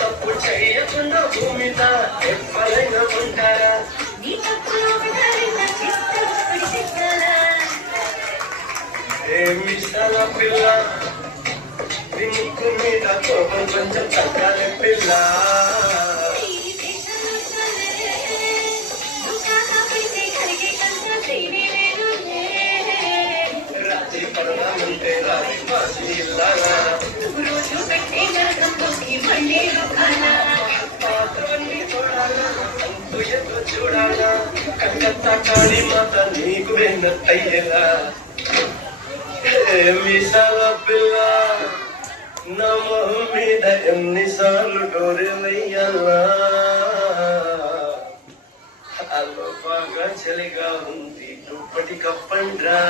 తప్పు చేయకుండా భూమిత ఎప్పలైనా ఉంటారా ఏమిసాల పిల్ల ముక్కు మీద కోపం కొంచెం తగ్గాలి పిల్ల రాత్రి పడదామంటే రాత్రి పాసి ఇల్లాగా చూడాలా కలకత్తా కాళీ మాత నీకు వెన్నట్టయ్యేలా మీసాల పిల్ల నా మొహం మీద ఎన్నిసార్లు డోరేలయ్యాలా అల్లో బాగా చలిగా ఉంది దుప్పటి కప్పండ్రా